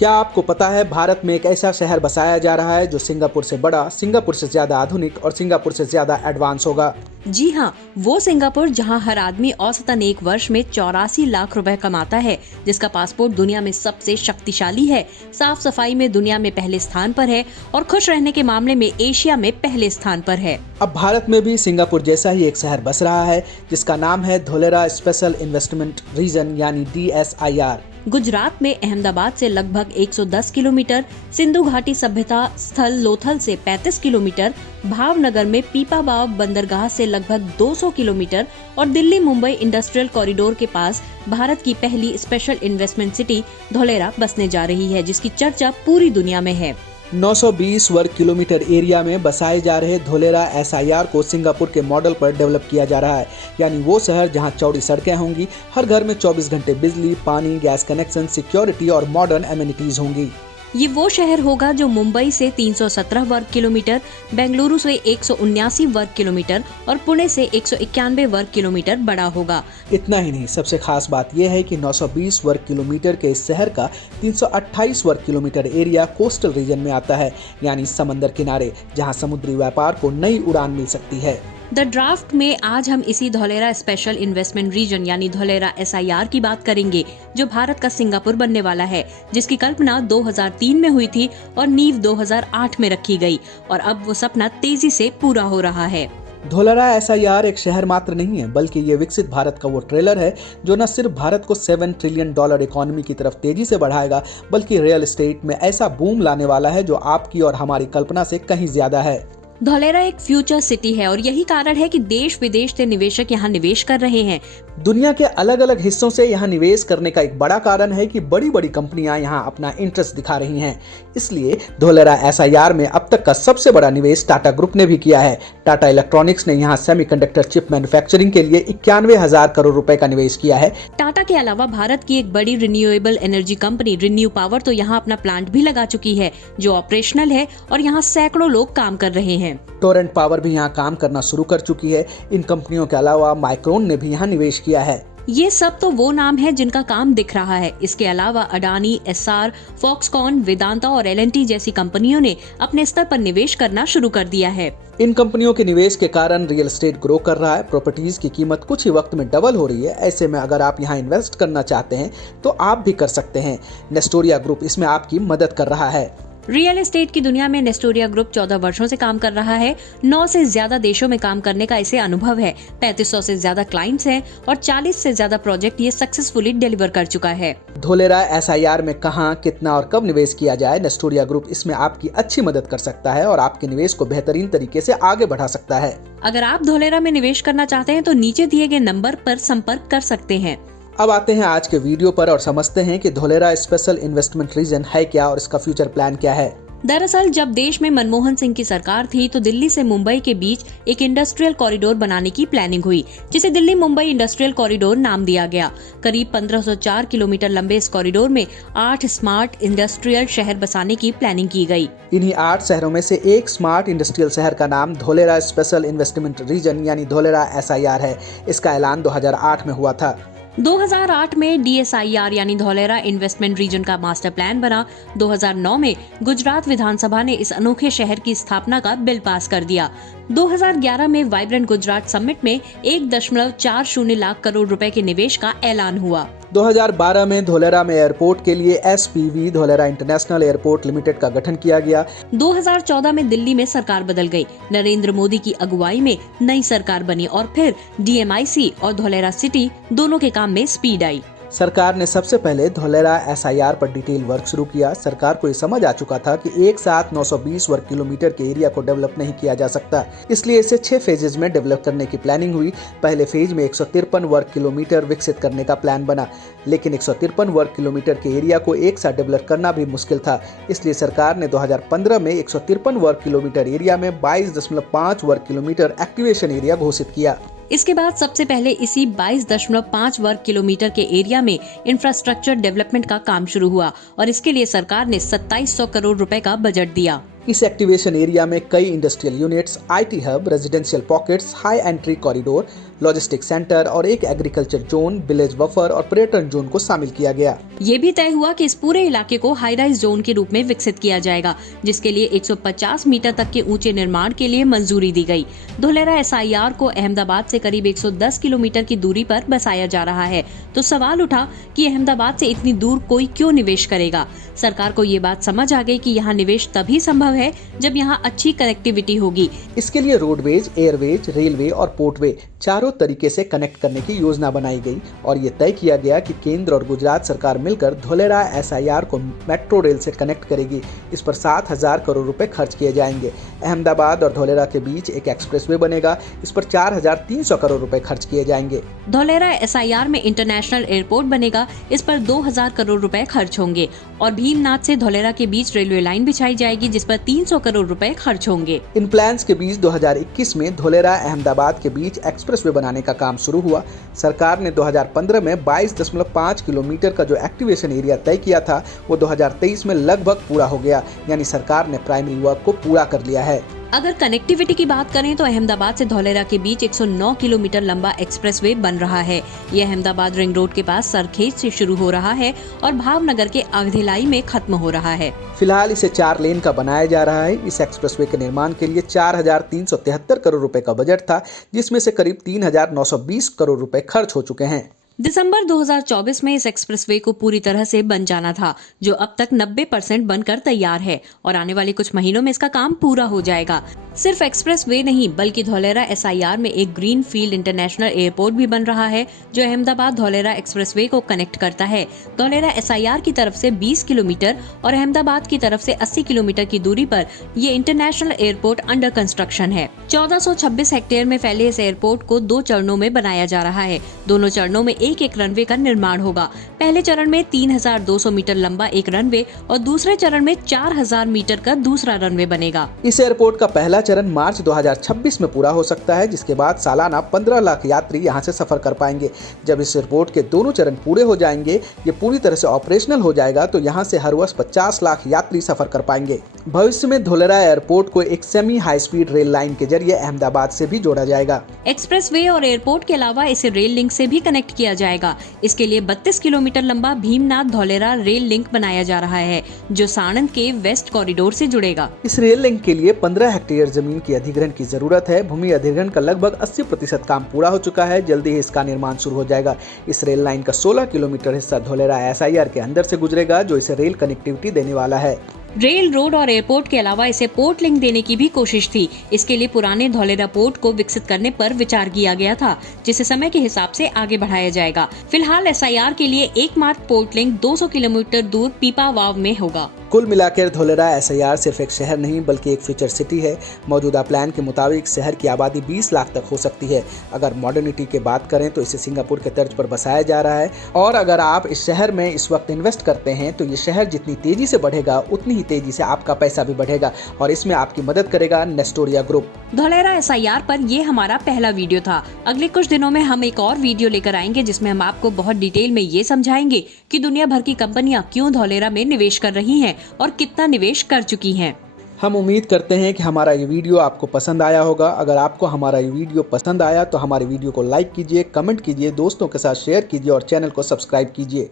क्या आपको पता है भारत में एक ऐसा शहर बसाया जा रहा है जो सिंगापुर से बड़ा, सिंगापुर से ज्यादा आधुनिक और सिंगापुर से ज्यादा एडवांस होगा। जी हाँ, वो सिंगापुर जहाँ हर आदमी औसतन एक वर्ष में 84 लाख रुपए कमाता है, जिसका पासपोर्ट दुनिया में सबसे शक्तिशाली है, साफ सफाई में दुनिया में पहले स्थान पर है और खुश रहने के मामले में एशिया में पहले स्थान पर है। अब भारत में भी सिंगापुर जैसा ही एक शहर बस रहा है जिसका नाम है धोलेरा स्पेशल इन्वेस्टमेंट रीजन यानी DSIR। गुजरात में अहमदाबाद से लगभग 110 किलोमीटर, सिंधु घाटी सभ्यता स्थल लोथल से 35 किलोमीटर, भावनगर में पीपावाव बंदरगाह से लगभग 200 किलोमीटर और दिल्ली मुंबई इंडस्ट्रियल कॉरिडोर के पास भारत की पहली स्पेशल इन्वेस्टमेंट सिटी धोलेरा बसने जा रही है, जिसकी चर्चा पूरी दुनिया में है। 920 वर्ग किलोमीटर एरिया में बसाए जा रहे धोलेरा SIR को सिंगापुर के मॉडल पर डेवलप किया जा रहा है, यानी वो शहर जहां चौड़ी सड़कें होंगी, हर घर में 24 घंटे बिजली, पानी, गैस कनेक्शन, सिक्योरिटी और मॉडर्न एमिनिटीज होंगी। ये वो शहर होगा जो मुंबई से 317 वर्ग किलोमीटर, बेंगलुरु से 179 वर्ग किलोमीटर और पुणे से 191 वर्ग किलोमीटर बड़ा होगा। इतना ही नहीं, सबसे खास बात यह है कि 920 वर्ग किलोमीटर के इस शहर का 328 वर्ग किलोमीटर एरिया कोस्टल रीजन में आता है, यानी समंदर किनारे, जहां समुद्री व्यापार को नई उड़ान मिल सकती है। द ड्राफ्ट में आज हम इसी धोलेरा स्पेशल इन्वेस्टमेंट रीजन यानी धोलेरा SIR की बात करेंगे, जो भारत का सिंगापुर बनने वाला है, जिसकी कल्पना 2003 में हुई थी और नींव 2008 में रखी गई और अब वो सपना तेजी से पूरा हो रहा है। धोलेरा SIR एक शहर मात्र नहीं है, बल्कि ये विकसित भारत का वो ट्रेलर है जो न सिर्फ भारत को $7 ट्रिलियन इकोनॉमी की तरफ तेजी से बढ़ाएगा, बल्कि रियल एस्टेट में ऐसा बूम लाने वाला है जो आपकी और हमारी कल्पना से कहीं ज्यादा है। धोलेरा एक फ्यूचर सिटी है और यही कारण है कि देश विदेश से निवेशक यहाँ निवेश कर रहे हैं। दुनिया के अलग अलग हिस्सों से यहाँ निवेश करने का एक बड़ा कारण है कि बड़ी बड़ी कंपनियां यहाँ अपना इंटरेस्ट दिखा रही हैं। इसलिए धोलेरा SIR में अब तक का सबसे बड़ा निवेश टाटा ग्रुप ने भी किया है। टाटा इलेक्ट्रॉनिक्स ने यहाँ सेमीकंडक्टर चिप मैन्युफैक्चरिंग के लिए 91,000 करोड़ रुपए का निवेश किया है। टाटा के अलावा भारत की एक बड़ी renewable energy company renew power तो यहाँ अपना प्लांट भी लगा चुकी है, जो ऑपरेशनल है और यहाँ सैकड़ों लोग काम कर रहे हैं। टोरेंट पावर भी यहाँ काम करना शुरू कर चुकी है। इन कंपनियों के अलावा माइक्रोन ने भी यहाँ निवेश किया है। ये सब तो वो नाम है जिनका काम दिख रहा है। इसके अलावा अडानी, SR, फॉक्सकॉन, वेदांता और LNT जैसी कंपनियों ने अपने स्तर पर निवेश करना शुरू कर दिया है। इन कंपनियों के निवेश के कारण रियल एस्टेट ग्रो कर रहा है। प्रॉपर्टीज की कीमत कुछ ही वक्त में डबल हो रही है। ऐसे में अगर आप यहाँ इन्वेस्ट करना चाहते हैं तो आप भी कर सकते हैं। नेस्टोरिया ग्रुप इसमें आपकी मदद कर रहा है। रियल एस्टेट की दुनिया में नेस्टोरिया ग्रुप 14 वर्षों से काम कर रहा है। 9 से ज्यादा देशों में काम करने का इसे अनुभव है। 3500 से ज्यादा क्लाइंट्स हैं और 40 से ज्यादा प्रोजेक्ट ये सक्सेसफुली डिलीवर कर चुका है। धोलेरा SIR में कहां, कितना और कब निवेश किया जाए, नेस्टोरिया ग्रुप इसमें आपकी अच्छी मदद कर सकता है और आपके निवेश को बेहतरीन तरीके से आगे बढ़ा सकता है। अगर आप धोलेरा में निवेश करना चाहते हैं तो नीचे दिए गए नंबर पर संपर्क कर सकते हैं। अब आते हैं आज के वीडियो पर और समझते हैं कि धोलेरा स्पेशल इन्वेस्टमेंट रीजन है क्या और इसका फ्यूचर प्लान क्या है। दरअसल जब देश में मनमोहन सिंह की सरकार थी तो दिल्ली से मुंबई के बीच एक इंडस्ट्रियल कॉरिडोर बनाने की प्लानिंग हुई, जिसे दिल्ली मुंबई इंडस्ट्रियल कॉरिडोर नाम दिया गया। करीब 1504 किलोमीटर लंबे इस कॉरिडोर में 8 स्मार्ट इंडस्ट्रियल शहर बसाने की प्लानिंग की गई। इन्हीं 8 शहरों में से एक स्मार्ट इंडस्ट्रियल शहर का नाम धोलेरा स्पेशल इन्वेस्टमेंट रीजन यानी धोलेरा SIR है। इसका ऐलान 2008 में हुआ था। 2008 में DSIR यानी धोलेरा इन्वेस्टमेंट रीजन का मास्टर प्लान बना। 2009 में गुजरात विधानसभा ने इस अनोखे शहर की स्थापना का बिल पास कर दिया। 2011 में वाइब्रेंट गुजरात समिट में 1.40 लाख करोड़ रुपए के निवेश का ऐलान हुआ। 2012 में धोलेरा में एयरपोर्ट के लिए SPV Dholera international airport limited का गठन किया गया। 2014 में दिल्ली में सरकार बदल गई। नरेंद्र मोदी की अगुवाई में नई सरकार बनी और फिर DMIC और धोलेरा सिटी दोनों के काम में स्पीड आई। सरकार ने सबसे पहले धोलेरा SIR पर डिटेल वर्क शुरू किया। सरकार को ये समझ आ चुका था कि एक साथ 920 वर्ग किलोमीटर के एरिया को डेवलप नहीं किया जा सकता, इसलिए इसे 6 फेजेज में डेवलप करने की प्लानिंग हुई। पहले फेज में 153 वर्ग किलोमीटर विकसित करने का प्लान बना, लेकिन 153 वर्ग किलोमीटर के एरिया को एक साथ डेवलप करना भी मुश्किल था। इसलिए सरकार ने 2015 में 153 वर्ग किलोमीटर एरिया में 22.5 वर्ग किलोमीटर एक्टिवेशन एरिया घोषित किया। इसके बाद सबसे पहले इसी 22.5 वर्ग किलोमीटर के एरिया में इंफ्रास्ट्रक्चर डेवलपमेंट का काम शुरू हुआ और इसके लिए सरकार ने 2700 करोड़ रुपए का बजट दिया। इस एक्टिवेशन एरिया में कई industrial units, IT hub, residential pockets, high entry corridor, logistic centre और एक एग्रीकल्चर जोन, विलेज बफर और पर्यटन जोन को शामिल किया गया। ये भी तय हुआ कि इस पूरे इलाके को हाई राइज जोन के रूप में विकसित किया जाएगा, जिसके लिए 150 मीटर तक के ऊंचे निर्माण के लिए मंजूरी दी गई। धोलेरा SIR को अहमदाबाद से करीब 110 किलोमीटर की दूरी पर बसाया जा रहा है। तो सवाल उठा कि अहमदाबाद से इतनी दूर कोई क्यों निवेश करेगा। सरकार को ये बात समझ आ गई कि यहाँ निवेश तभी संभव है जब यहाँ अच्छी कनेक्टिविटी होगी। इसके लिए रोडवेज, एयरवेज, रेलवे और पोर्टवे चारों तरीके से कनेक्ट करने की योजना बनाई गई और ये तय किया गया कि केंद्र और गुजरात सरकार मिलकर धोलेरा SIR को मेट्रो रेल से कनेक्ट करेगी। इस पर 7,000 करोड़ रुपए खर्च किए जाएंगे। अहमदाबाद और धोलेरा के बीच एक एक्सप्रेसवे बनेगा। इस पर 4,300 करोड़ रुपए खर्च किए जाएंगे। धोलेरा SIR में इंटरनेशनल एयरपोर्ट बनेगा। इस पर 2,000 करोड़ रुपए खर्च होंगे और भीमनाथ से धोलेरा के बीच रेलवे लाइन बिछाई जाएगी, जिस पर 300 करोड़ रुपए खर्च होंगे। इन प्लान्स के बीच 2021 में धोलेरा अहमदाबाद के बीच एक्सप्रेसवे बनाने का काम शुरू हुआ। सरकार ने 2015 में 22.5 किलोमीटर का जो एक्टिवेशन एरिया तय किया था वो 2023 में लगभग पूरा हो गया, यानी सरकार ने प्राइमरी वर्क को पूरा कर लिया है। अगर कनेक्टिविटी की बात करें तो अहमदाबाद से धोलेरा के बीच 109 किलोमीटर लंबा एक्सप्रेसवे बन रहा है। यह अहमदाबाद रिंग रोड के पास सरखेज से शुरू हो रहा है और भावनगर के अगधिलाई में खत्म हो रहा है। फिलहाल इसे 4 लेन का बनाया जा रहा है। इस एक्सप्रेसवे के निर्माण के लिए 4,373 करोड़ रुपए का बजट था, जिसमें से करीब 3,920 करोड़ रुपए खर्च हो चुके हैं। दिसंबर 2024 में इस एक्सप्रेसवे को पूरी तरह से बन जाना था, जो अब तक 90% बनकर तैयार है और आने वाले कुछ महीनों में इसका काम पूरा हो जाएगा। सिर्फ एक्सप्रेसवे नहीं बल्कि धोलेरा SIR में एक ग्रीन फील्ड इंटरनेशनल एयरपोर्ट भी बन रहा है, जो अहमदाबाद धोलेरा एक्सप्रेसवे को कनेक्ट करता है। धोलेरा SIR की तरफ से 20 किलोमीटर और अहमदाबाद की तरफ से 80 किलोमीटर की दूरी पर ये इंटरनेशनल एयरपोर्ट अंडर कंस्ट्रक्शन है। 1426 हेक्टेयर में फैले इस एयरपोर्ट को 2 चरणों में बनाया जा रहा है। दोनों चरणों में एक रनवे का निर्माण होगा। पहले चरण में 3,200 मीटर लंबा एक रनवे और दूसरे चरण में 4,000 मीटर का दूसरा रनवे बनेगा। इस एयरपोर्ट का पहला चरण मार्च 2026 में पूरा हो सकता है, जिसके बाद सालाना 15 लाख यात्री यहां से सफर कर पाएंगे। जब इस एयरपोर्ट के दोनों चरण पूरे हो जाएंगे, ये पूरी तरह से ऑपरेशनल हो जाएगा, तो यहां से हर वर्ष 50 लाख यात्री सफर कर पाएंगे। भविष्य में धोलेरा एयरपोर्ट को एक semi high speed rail line के जरिए अहमदाबाद से भी जोड़ा जाएगा। एक्सप्रेसवे और एयरपोर्ट के अलावा इसे रेल लिंक से भी कनेक्ट किया जाएगा। इसके लिए 32 किलोमीटर लंबा भीमनाथ धोलेरा रेल लिंक बनाया जा रहा है, जो साणंद के वेस्ट कॉरिडोर से जुड़ेगा। इस रेल लिंक के लिए 15 हेक्टेयर जमीन की अधिग्रहण की जरूरत है। भूमि अधिग्रहण का लगभग 80% काम पूरा हो चुका है। जल्दी ही इसका निर्माण शुरू हो जाएगा। इस रेल लाइन का 16 किलोमीटर हिस्सा धोलेरा SIR के अंदर से गुजरेगा, जो इसे रेल कनेक्टिविटी देने वाला है। रेल, रोड और एयरपोर्ट के अलावा इसे पोर्ट लिंक देने की भी कोशिश थी। इसके लिए पुराने धोलेरा पोर्ट को विकसित करने पर विचार किया गया था, जिसे समय के हिसाब से आगे बढ़ाया जाएगा। फिलहाल SIR के लिए एकमात्र पोर्ट लिंक 200 किलोमीटर दूर पीपावाव में होगा। कुल मिलाकर धोलेरा SIR सिर्फ एक शहर नहीं बल्कि एक फ्यूचर सिटी है। मौजूदा प्लान के मुताबिक शहर की आबादी 20 लाख तक हो सकती है। अगर मॉडर्निटी की बात करें तो इसे सिंगापुर के तर्ज पर बसाया जा रहा है और अगर आप इस शहर में इस वक्त इन्वेस्ट करते हैं तो ये शहर जितनी तेजी से बढ़ेगा उतनी ही तेजी से आपका पैसा भी बढ़ेगा और इसमें आपकी मदद करेगा नेस्टोरिया ग्रुप। धोलेरा SIR पर ये हमारा पहला वीडियो था। अगले कुछ दिनों में हम एक और वीडियो लेकर आएंगे, जिसमें हम आपको बहुत डिटेल में ये समझाएंगे कि दुनिया भर की कंपनियां क्यों धोलेरा में निवेश कर रही हैं और कितना निवेश कर चुकी हैं। हम उम्मीद करते हैं कि हमारा ये वीडियो आपको पसंद आया होगा। अगर आपको हमारा ये वीडियो पसंद आया तो हमारे वीडियो को लाइक कीजिए, कमेंट कीजिए, दोस्तों के साथ शेयर कीजिए और चैनल को सब्सक्राइब कीजिए।